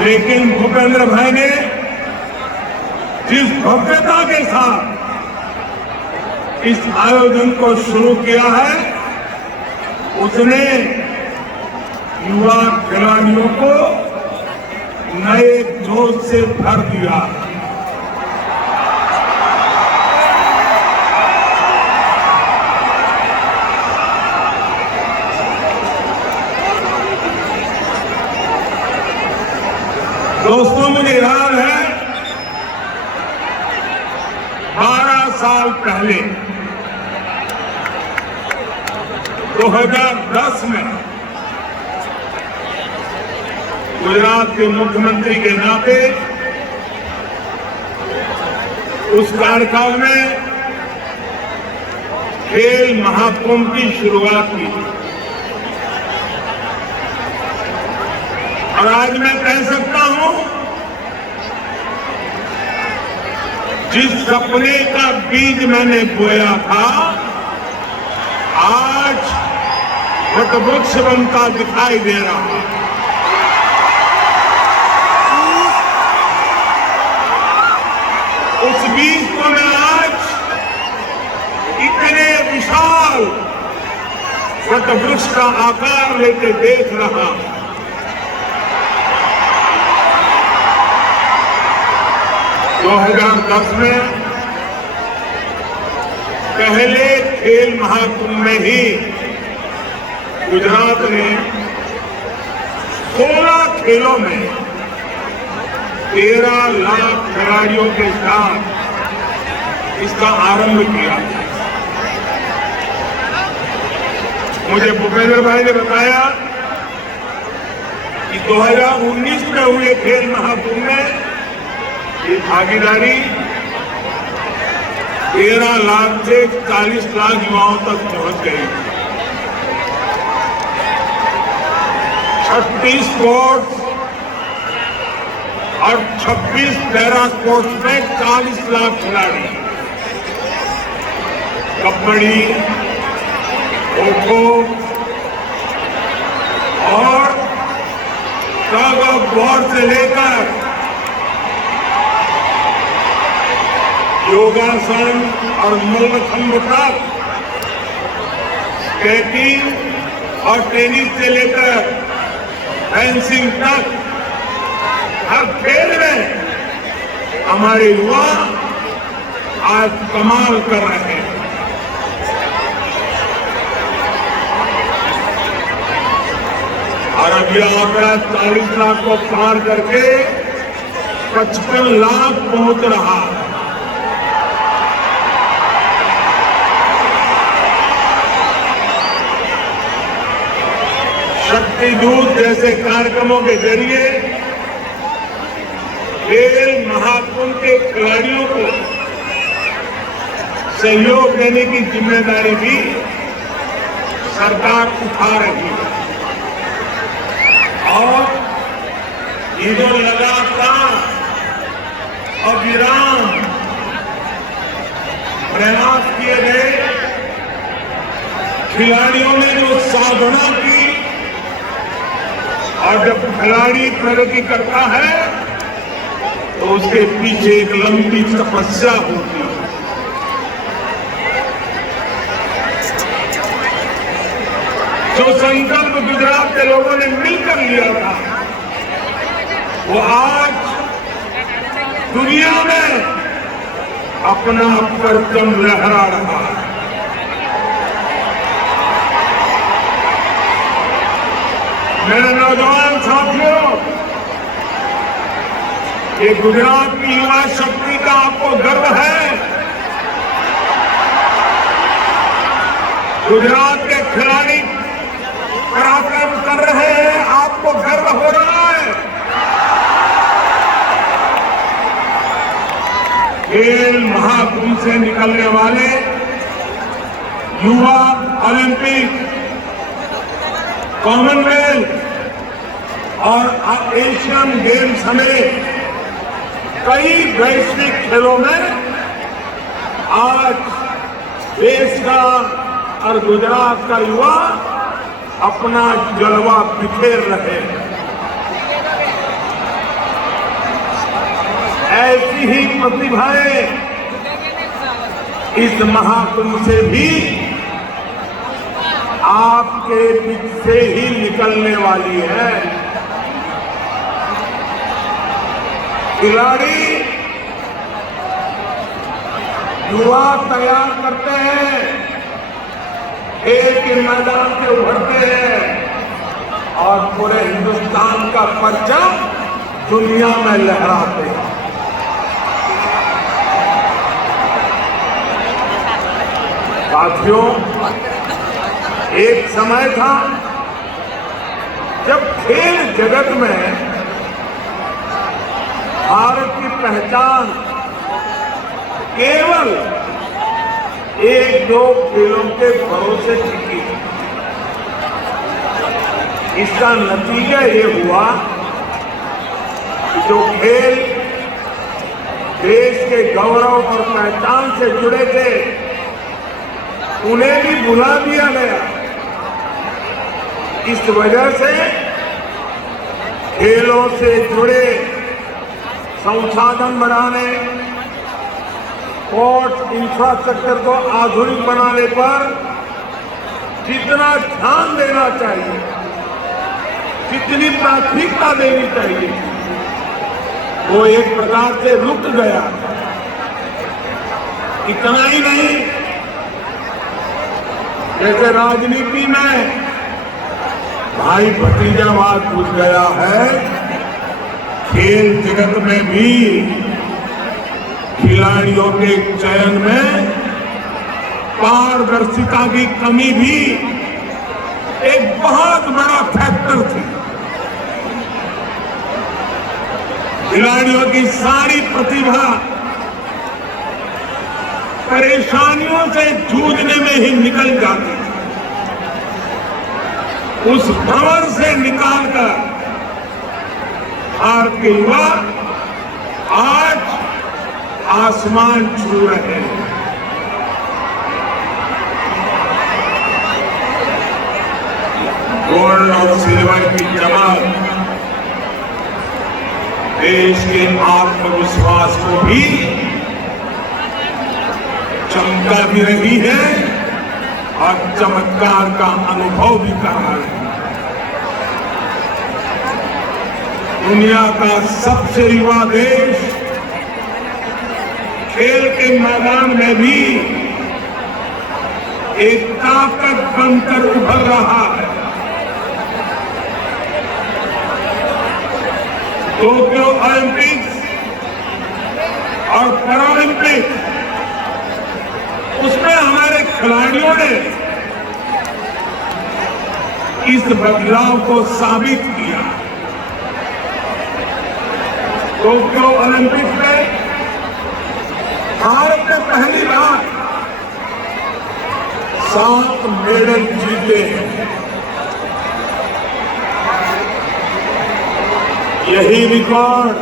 लेकिन भूपेंद्र भाई ने जिस भव्यता के साथ इस आयोजन को शुरू किया है, उसने युवा खिलाड़ियों को नए जोश से भर दिया। दोस्तों, मुझे याद है 12 साल पहले 2010 में गुजरात के मुख्यमंत्री के नाते उस कार्यकाल में खेल महाकुंभ की शुरुआत की और आज मैं कह सकता हूं, जिस सपने का बीज मैंने बोया था, आज वटवृक्ष बनता दिखाई दे रहा है। उस बीज को मैं आज इतने विशाल वटवृक्ष का आकार लेके देख रहा हूं। दो 2010 में पहले खेल महाकुंभ में ही गुजरात ने 16 खेलों में 13 लाख खिलाड़ियों के साथ इसका आरंभ किया। मुझे भूपेंद्र भाई ने बताया कि 2019 में हुए खेल महाकुंभ में ये भागीदारी 13 लाख से 40 लाख युवाओं तक पहुंच गई। 36 स्पोर्ट्स और 26 पैरा स्पोर्ट्स में 40 लाख खिलाड़ी, कबड्डी, खो-खो और टग ऑफ वॉर से लेकर योगासन और मल्लखंब तक, स्केटिंग और टेनिस से लेकर फेंसिंग तक हर खेल में हमारे युवा आज कमाल कर रहे हैं। और अब यह आंकड़ा 40 लाख को पार करके 55 लाख पहुंच रहा है। शक्ति दूत जैसे कार्यक्रमों के जरिए खेल महाकुंभ के खिलाड़ियों को सहयोग देने की जिम्मेदारी भी सरकार उठा रही है और इधर लगातार अविराम प्रयास किए गए। खिलाड़ियों ने जो साधना की, और जब खिलाड़ी प्रगति करता है तो उसके पीछे एक लंबी तपस्या होती है। जो संकल्प गुजरात के लोगों ने मिलकर लिया था, वो आज दुनिया में अपना परचम लहरा रहा है। मेरे नौजवान साथियों, ये गुजरात की युवा शक्ति का आपको गर्व है। गुजरात के खिलाड़ी पराक्रम कर रहे हैं, आपको गर्व हो रहा है। खेल महाकुंभ से निकलने वाले युवा ओलंपिक, कॉमनवेल्थ और एशियन गेम्स समेत कई वैश्विक खेलों में आज देश का और गुजरात का युवा अपना जलवा बिखेर रहे हैं। ऐसी ही प्रतिभाएं इस महाकुंभ से भी आपके बीच से ही निकलने वाली है। खिलाड़ी युवा तैयार करते हैं, खेल के मैदान से उभरते हैं और पूरे हिंदुस्तान का परचम दुनिया में लहराते हैं। साथियों, एक समय था जब खेल जगत में भारत की पहचान केवल एक दो खेलों के भरोसे टिकी। इसका नतीजा ये हुआ कि जो खेल देश के गौरव और पहचान से जुड़े थे उन्हें भी भुला दिया गया। इस वजह से खेलों से जुड़े संसाधन बढ़ाने, स्पोर्ट्स इंफ्रास्ट्रक्चर को आधुनिक बनाने पर जितना ध्यान देना चाहिए, जितनी प्राथमिकता देनी चाहिए, वो एक प्रकार से रुक गया। इतना ही नहीं, जैसे राजनीति में भाई भतीजावाद घुस गया है, खेल जगत में भी खिलाड़ियों के चयन में पारदर्शिता की कमी भी एक बहुत बड़ा फैक्टर थी। खिलाड़ियों की सारी प्रतिभा परेशानियों से जूझने में ही निकल जाती। उस भंवर से निकालकर भारत के युवा आज आसमान छू रहे हैं। गोल्ड और सिल्वर की चमक देश के आत्मविश्वास को भी चमका भी रही है और चमत्कार का अनुभव भी कर रहा है। दुनिया का सबसे युवा देश खेल के मैदान में भी एक ताकत बनकर उभर रहा है। टोक्यो ओलंपिक्स और पैरालंपिक्स, उसमें हमारे खिलाड़ियों ने इस बदलाव को साबित किया। टोक्यो ओलंपिक्स में भारत ने पहली बार 7 मेडल जीते हैं। यही रिकॉर्ड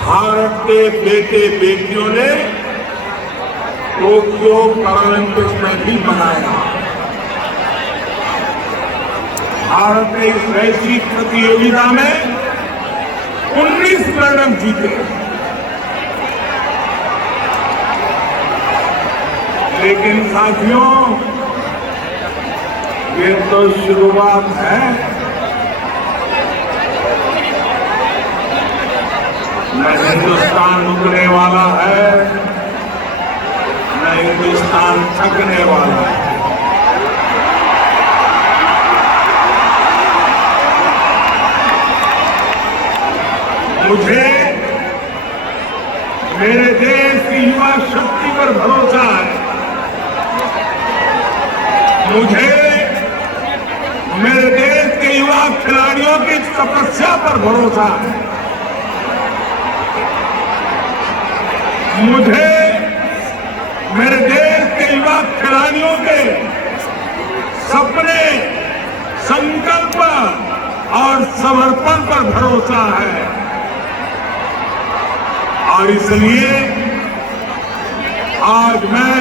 भारत के बेटे बेटियों ने टोक्यो पैरालंपिक्स में भी बनाया। भारत ने इस वैश्विक प्रतियोगिता में 19 मेडल जीते। लेकिन साथियों, ये तो शुरुआत है। न हिंदुस्तान रुकने वाला है, न हिंदुस्तान थकने वाला है। मुझे मेरे देश की युवा शक्ति पर भरोसा है। मुझे मेरे देश के युवा खिलाड़ियों की तपस्या पर भरोसा है। मुझे मेरे देश के युवा खिलाड़ियों के सपने, संकल्प और समर्पण पर भरोसा है। और इसलिए आज मैं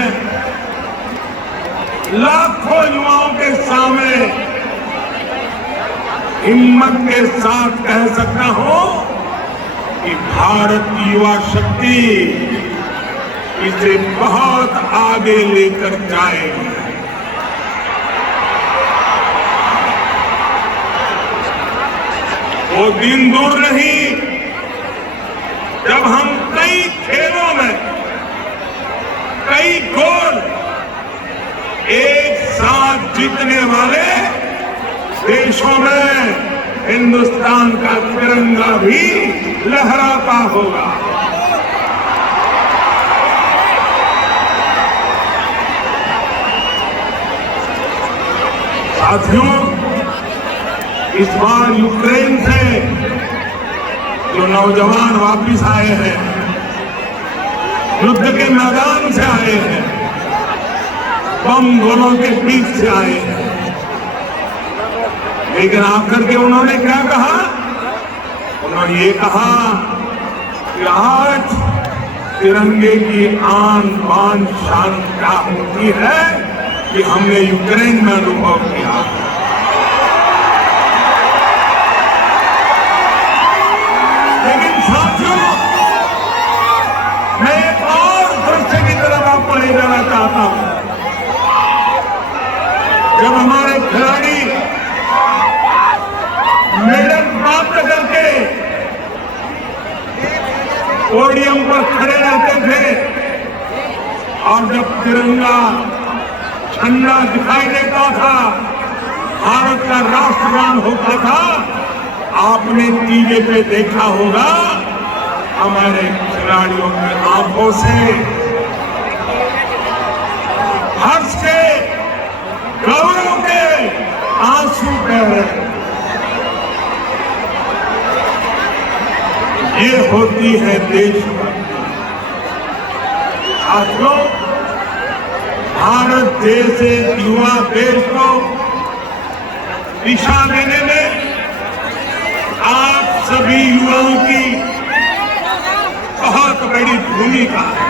लाखों युवाओं के सामने हिम्मत के साथ कह सकता हूं कि भारत की युवा शक्ति इसे बहुत आगे लेकर जाएगी। वो दिन दूर नहीं जब हम कई खेलों में कई गोल एक साथ जीतने वाले देशों में हिंदुस्तान का तिरंगा भी लहराता होगा। साथियों, इस बार यूक्रेन से जो नौजवान वापिस आए हैं, युद्ध के मैदान से आए हैं, बम गोलों के बीच से आए हैं, लेकिन आकर के उन्होंने क्या कहा? उन्होंने ये कहा कि आज तिरंगे की आन बान शान क्या होती है कि हमने यूक्रेन में अनुभव किया। लेकिन साथियों, मैं एक और दृश्य की तरफ आपको ले जाना चाहता हूं। जब हमारे खिलाड़ी मेडल प्राप्त करके पोडियम पर खड़े रहते थे और जब तिरंगा झंडा दिखाई देता था, भारत का राष्ट्रगान होता था, आपने टीवी पे देखा होगा हमारे खिलाड़ियों की आंखों से हर्ष के, गौरव के आंसू बह रहे। ये होती है देशभक्ति। साथियों, भारत जैसे युवा देश को दिशा देने में आप सभी युवाओं की बहुत बड़ी भूमिका है।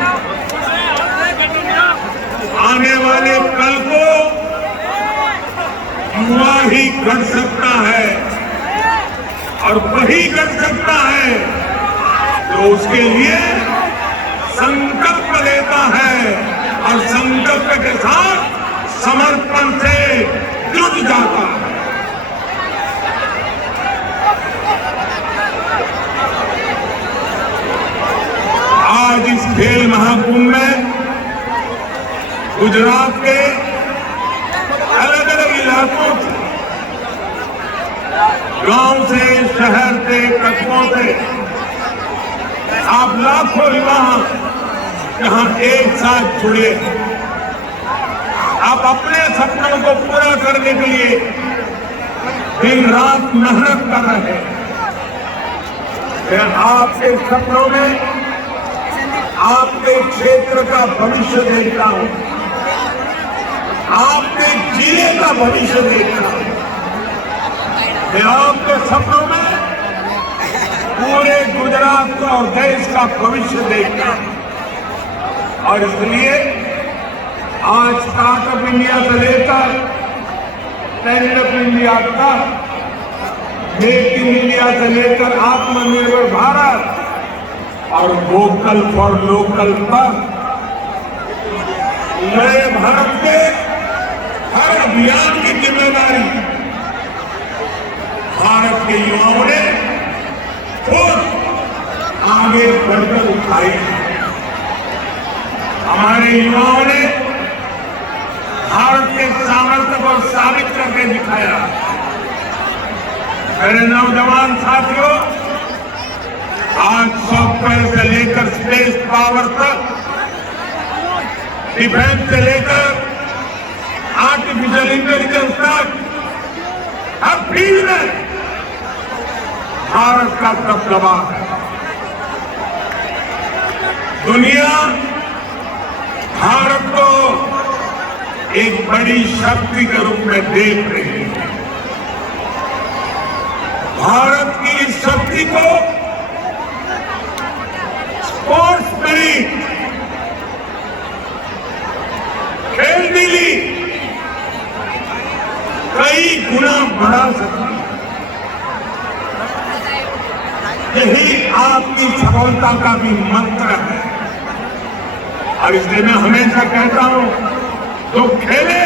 आने वाले कल को युवा ही गढ़ सकता है और वही गढ़ सकता है जो उसके लिए संकल्प लेता है और संकल्प के साथ समर्पण से जुट जाता है। आज इस खेल महाकुंभ में गुजरात के अलग अलग इलाकों से, गांव से, शहर से, कस्बों से आप लाखों युवा यहां एक साथ जुड़े। आप अपने सपनों को पूरा करने के लिए दिन रात मेहनत कर रहे हैं। मैं आपके सपनों में आपके क्षेत्र का भविष्य देखता हूं, आपके जिले का भविष्य देखता हूं। मैं आपके सपनों में पूरे गुजरात और देश का भविष्य देखता हूं। और इसलिए आज स्टार्टअप इंडिया से लेकर स्टैंड अप इंडिया तक, मेक इन इंडिया से लेकर आत्मनिर्भर भारत और वोकल फॉर लोकल तक नए भारत के हर अभियान की जिम्मेदारी भारत के युवाओं ने खुद आगे बढ़कर उठाई है। हमारे युवाओं ने भारत के सामर्थ्य को साबित करके दिखाया। मेरे नौजवान साथियों, लेकर स्पेस पावर तक, डिफेंस से लेकर आर्टिफिशियल इंटेलिजेंस तक, हर फील्ड में भारत का दबदबा है। दुनिया भारत को एक बड़ी शक्ति के रूप में देख रही है। भारत की इस शक्ति को स्पोर्ट्स स्पिरिट, खेल दिली कई गुना बढ़ा सकती है। यही आपकी सफलता का भी मंत्र है। और इसलिए मैं हमेशा कहता हूं, जो खेले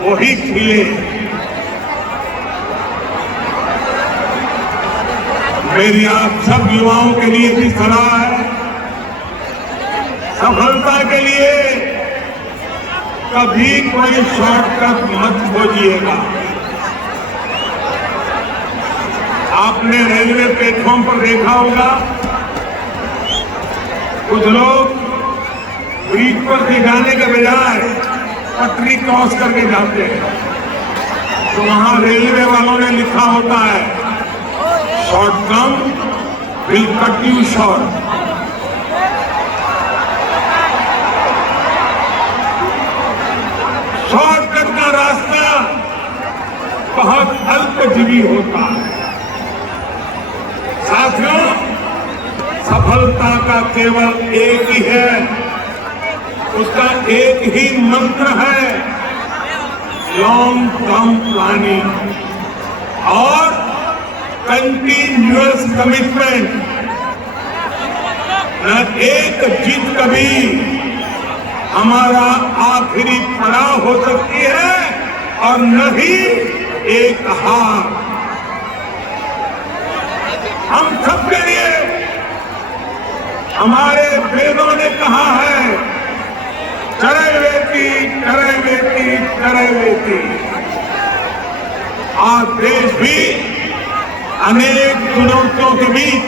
वही खिले। मेरी आप सब युवाओं के लिए भी सलाह है, सफलता के लिए कभी कोई शॉर्टकट मत खोजिएगा। आपने रेलवे प्लेटफॉर्म पर देखा होगा, कुछ लोग ब्रिज पर से जाने के बजाय पटरी क्रॉस करके जाते हैं, तो वहां रेलवे वालों ने लिखा होता है, short come will cut you short. Shortcut का रास्ता बहुत अल्पजीवी होता है। साथियों, सफलता का केवल एक ही है, उसका एक ही मंत्र है, लॉन्ग टर्म प्लानिंग और कंटिन्यूअस कमिटमेंट। न एक जीत कभी हमारा आखिरी पड़ाव हो सकती है और न ही एक हार। हम सबके लिए हमारे वेदों ने कहा है, चरैवेति चरैवेति चरैवेति। आज देश भी अनेक चुनौतियों के बीच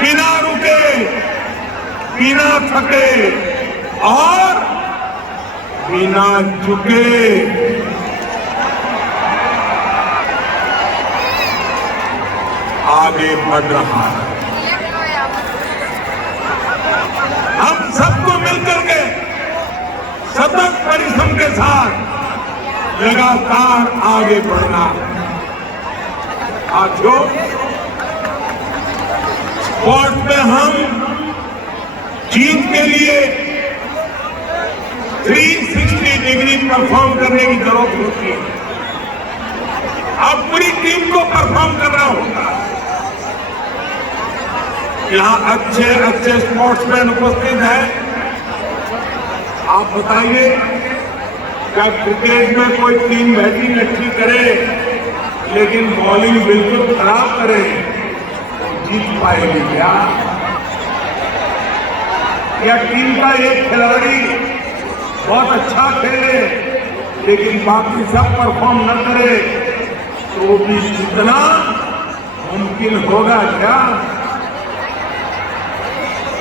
बिना रुके, बिना थके और बिना झुके आगे बढ़ रहा है। हम सबको मिलकर के सतत परिश्रम के साथ लगातार आगे बढ़ना है। साथियों, स्पोर्ट में हम जीत के लिए 360 डिग्री परफॉर्म करने की जरूरत होती है। अब पूरी टीम को परफॉर्म करना होगा। यहाँ अच्छे अच्छे स्पोर्ट्समैन उपस्थित हैं। आप बताइए, क्या क्रिकेट में कोई टीम बैटिंग अच्छी करे लेकिन बॉलिंग बिल्कुल खराब करे तो जीत पाएगी क्या? या टीम का एक खिलाड़ी बहुत अच्छा खेले लेकिन बाकी सब परफॉर्म न करे तो भी जीतना मुमकिन होगा क्या?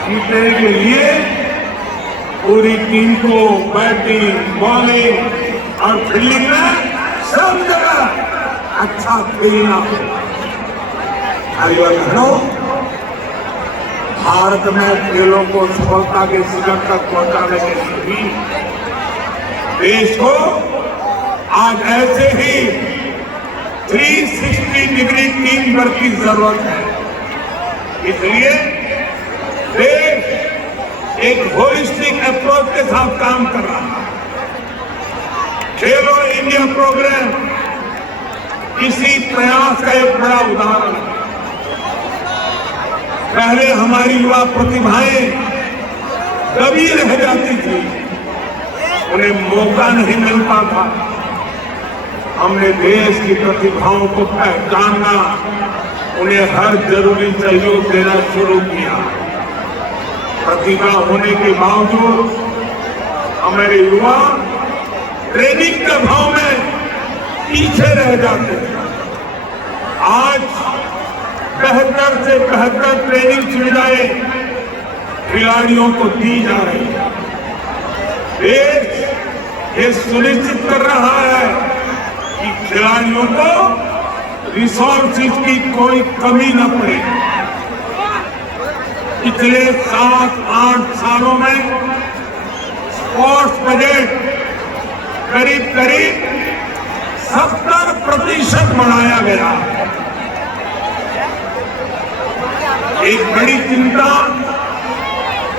जीतने के लिए पूरी टीम को बैटिंग, बॉलिंग और फील्डिंग में सब जगह अच्छा खेलना होगा। भाइयों बहनों, भारत में खेलों को सफलता के शिखर तक पहुंचाने के लिए भी देश को आज ऐसे ही 360 डिग्री टीम वर्क की जरूरत है। इसलिए देश एक होलिस्टिक अप्रोच के साथ काम कर रहा है। खेलो इंडिया प्रोग्राम इसी प्रयास का एक बड़ा उदाहरण है। पहले हमारी युवा प्रतिभाएं कभी रह जाती थी, उन्हें मौका नहीं मिलता था। हमने देश की प्रतिभाओं को पहचानना, उन्हें हर जरूरी सहयोग देना शुरू किया। प्रतिभा होने के बावजूद हमारे युवा ट्रेनिंग के भाव में पीछे रह जाते थे। आज बेहतर से बेहतर ट्रेनिंग सुविधाएं खिलाड़ियों को दी जा रही है। देश ये सुनिश्चित कर रहा है कि खिलाड़ियों को रिसोर्सेज की कोई कमी न पड़े। पिछले 7-8 सालों में स्पोर्ट्स बजट करीब 70% बढ़ाया गया। एक बड़ी चिंता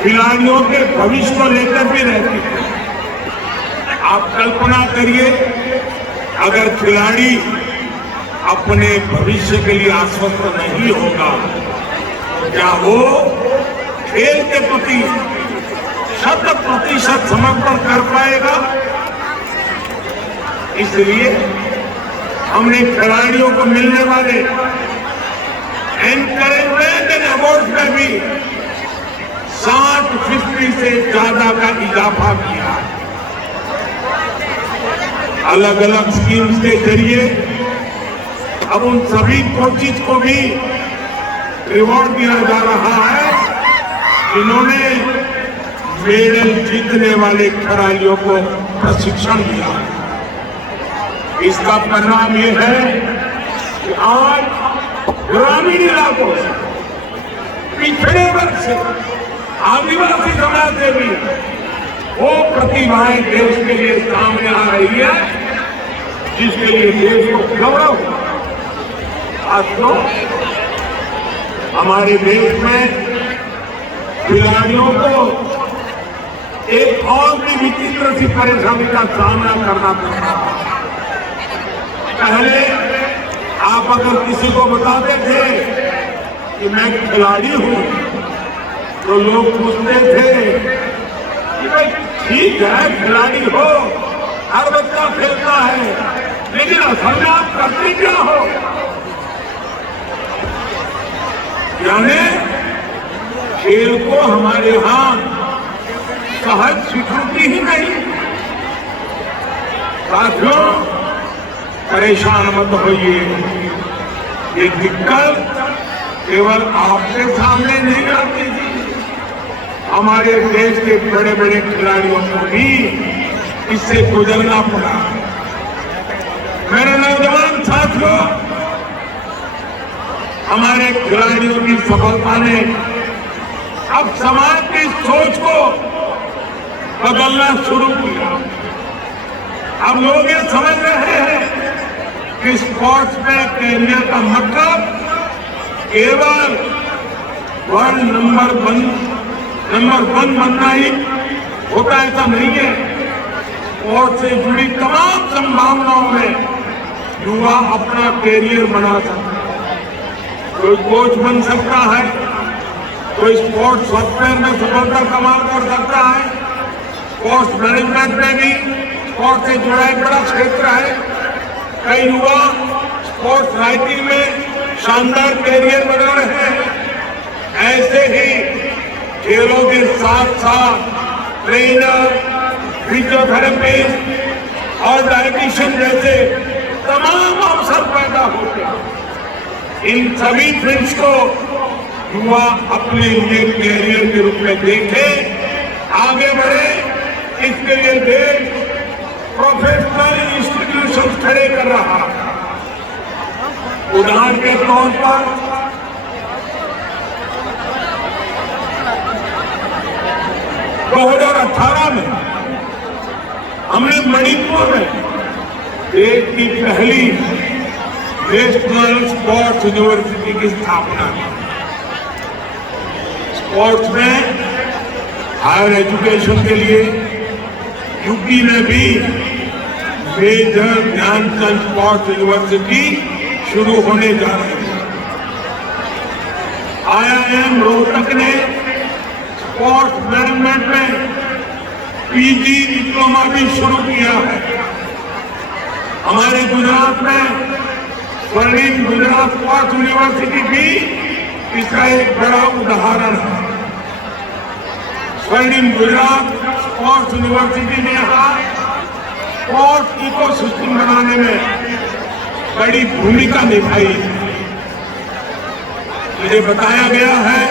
खिलाड़ियों के भविष्य को लेकर भी रहती है। आप कल्पना करिए, अगर खिलाड़ी अपने भविष्य के लिए आश्वस्त नहीं होगा तो क्या वो खेल के प्रति 100% समर्पण कर पाएगा? इसलिए हमने खिलाड़ियों को मिलने वाले एनकरेजमेंट एंड अवार्ड में भी 60% से ज्यादा का इजाफा किया। अलग अलग स्कीम्स के जरिए अब उन सभी कोचिज को भी रिवॉर्ड दिया जा रहा है जिन्होंने मेडल जीतने वाले खिलाड़ियों को प्रशिक्षण दिया। इसका परिणाम ये है कि आज ग्रामीण इलाकों से, पिछड़े वर्ग से, आदिवासी समाज से भी वो प्रतिभाएं देश के लिए सामने आ रही है जिसके लिए देश को गौरव है। आज तो हमारे देश में खिलाड़ियों को एक और भी विचित्र सी परेशानी का सामना करना पड़ता है। पहले आप अगर किसी को बताते थे कि मैं खिलाड़ी हूं तो लोग पूछते थे कि भाई ठीक है, खिलाड़ी हो, हर बच्चा खेलता है, लेकिन असल में आप करते क्या हो? यानी खेल को हमारे यहां सहज स्वीकृति ही नहीं। साथियों, परेशान मत होइए, ये दिक्कत केवल आपके सामने नहीं आती थी, हमारे देश के बड़े बड़े खिलाड़ियों को भी इससे गुजरना पड़ा। मेरे नौजवान साथियों, हमारे खिलाड़ियों की सफलता ने अब समाज की सोच को बदलना शुरू किया। अब लोग ये समझ रहे हैं कि स्पोर्ट्स में कैरियर का मतलब केवल वर्ल्ड नंबर वन बनना ही होता, ऐसा नहीं है। स्पोर्ट्स से जुड़ी तमाम संभावनाओं में युवा अपना कैरियर बना सकता है। कोई कोच बन सकता है, कोई स्पोर्ट्स सॉफ्टवेयर में सफलता कमा कर सकता है, स्पोर्ट्स मैनेजमेंट में भी स्पोर्ट्स से जुड़ा एक बड़ा क्षेत्र है। कई युवा स्पोर्ट्स राइटिंग में शानदार कैरियर बना रहे हैं। ऐसे ही खेलों के साथ साथ ट्रेनर, फिजियोथेरेपिस्ट और डायटिशियन जैसे तमाम अवसर पैदा होते हैं। इन सभी फील्ड्स को युवा अपने लिए कैरियर के रूप में देखे, आगे बढ़े। इसके लिए देश प्रोफेशनल इंस्टीट्यूशन खड़े कर रहा है। उदाहरण के तौर पर 2018 में हमने मणिपुर में देश की पहली नेशनल स्पोर्ट्स यूनिवर्सिटी की स्थापना की। स्पोर्ट्स में हायर एजुकेशन के लिए यूपी में भी मेजर ध्यानचंद स्पोर्ट्स यूनिवर्सिटी शुरू होने जा रही है। IIM रोहतक ने स्पोर्ट्स मैनेजमेंट में पीजी डिप्लोमा भी शुरू किया है। हमारे गुजरात में स्वर्णिम गुजरात स्पोर्ट्स यूनिवर्सिटी भी इसका एक बड़ा उदाहरण है। स्वर्णिम गुजरात स्पोर्ट्स यूनिवर्सिटी ने यहाँ स्पोर्ट्स इकोसिस्टम बनाने में बड़ी भूमिका निभाई है। मुझे बताया गया है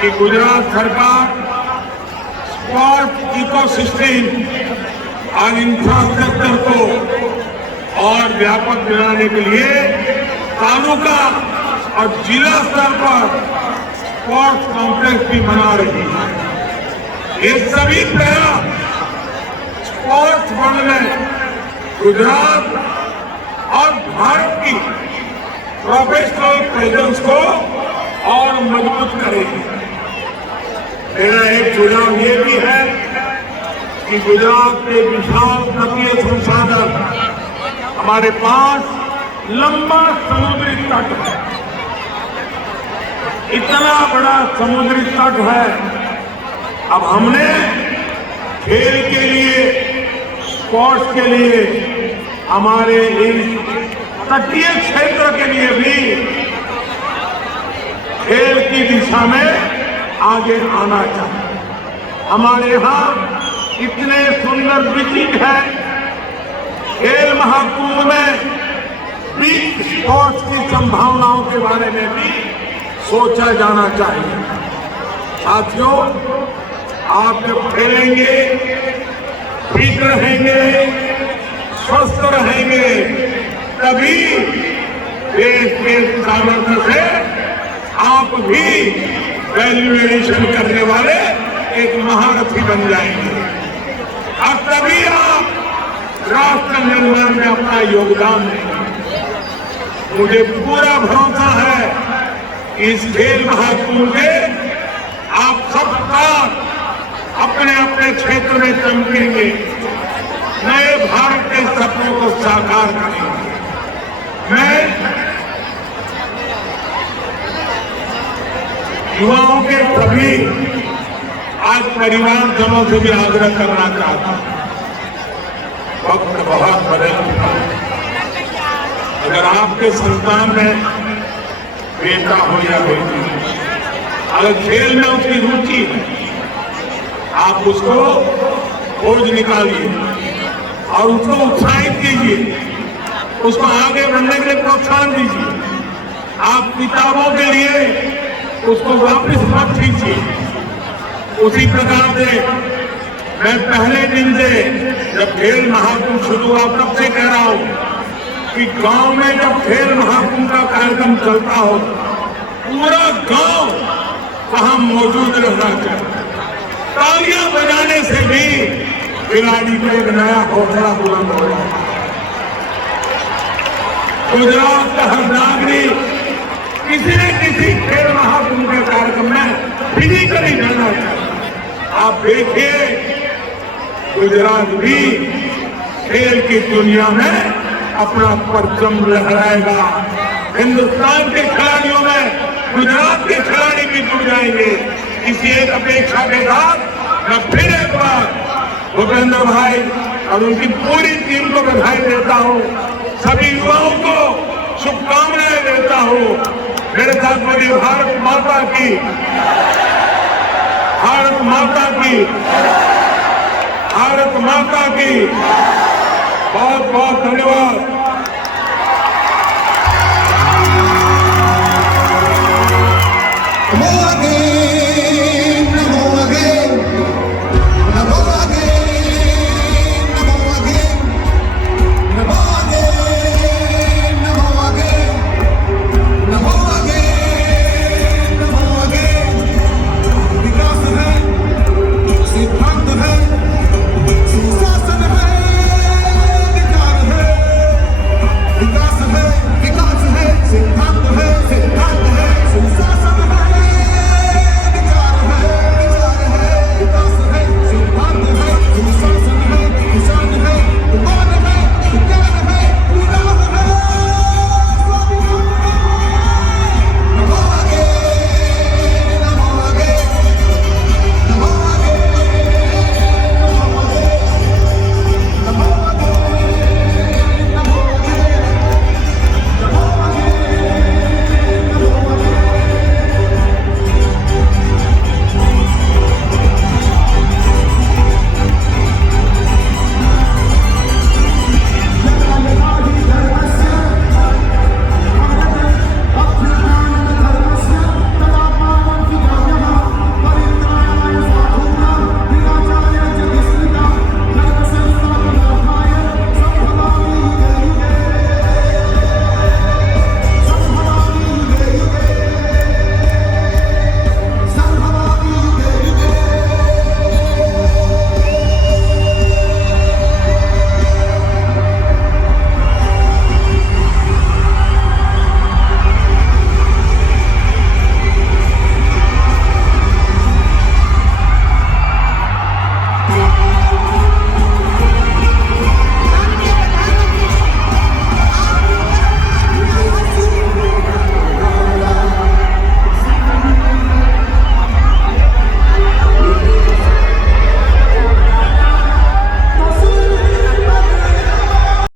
कि गुजरात सरकार स्पोर्ट्स इकोसिस्टम और इंफ्रास्ट्रक्चर को और व्यापक बनाने के लिए तालुका और जिला स्तर पर स्पोर्ट्स कॉम्प्लेक्स भी बना रही है। ये सभी प्रयास स्पोर्ट्स वर्ल्ड में गुजरात और भारत की प्रोफेशनल प्रेजेंस को और मजबूत करेगी। मेरा एक सुझाव ये भी है कि गुजरात के विशाल तटीय संसाधन, हमारे पास लंबा समुद्री तट है, इतना बड़ा समुद्री तट है। अब हमने खेल के लिए, स्पोर्ट्स के लिए, हमारे इस तटीय क्षेत्र के लिए भी खेल की दिशा में आगे आना चाहिए। हमारे यहाँ इतने सुंदर विजिट है। खेल महाकुंभ में बिग स्पोर्ट्स की संभावनाओं के बारे में भी सोचा जाना चाहिए। साथियों, आप जब खेलेंगे, फिट रहेंगे, स्वस्थ रहेंगे, तभी देश के सामर्थ्य से आप भी वैल्यू एडिशन करने वाले एक महारथी बन जाएंगे और तभी आप राष्ट्र निर्माण में अपना योगदान देंगे। मुझे पूरा भरोसा है कि इस खेल महाकुंभ के आप सबका अपने अपने क्षेत्र में चमकेंगे, नए भारत के सपनों को साकार करेंगे। मैं युवाओं के सभी आज परिवारजनों से भी आग्रह करना चाहता हूं। वक्त बहुत बदल चुका है। अगर आपके संतान में बेटा हो या बेटी, अगर खेल में उसकी रुचि है, आप उसको खोज निकालिए और उसको उत्साहित कीजिए, उसको आगे बढ़ने के लिए प्रोत्साहन दीजिए। आप किताबों के लिए उसको वापस मत खींचिए। उसी प्रकार से मैं पहले दिन से जब खेल महाकुंभ शुरू हुआ तब से कह रहा हूं कि गांव में जब खेल महाकुंभ का कार्यक्रम चलता हो, पूरा गांव वहां मौजूद रहना चाहिए। तालियां बजाने से भी खिलाड़ी को एक नया हौसला बुलंद हो जाता है। गुजरात का हर नागरिक किसी न किसी खेल महाकुंभ के कार्यक्रम में फिजिकली जाना चाहिए। आप देखिए, गुजरात भी खेल की दुनिया में अपना परचम लहराएगा। हिंदुस्तान के खिलाड़ियों में गुजरात के खिलाड़ी भी जुड़ जाएंगे। इसी एक अपेक्षा के साथ मैं फिर एक बार भूपेंद्र भाई और उनकी पूरी टीम को बधाई देता हूं। सभी युवाओं को शुभकामनाएं देता हूं। मेरे साथ बोलिए भारत माता की, भारत माता की, भारत माता की। बहुत बहुत धन्यवाद। मैं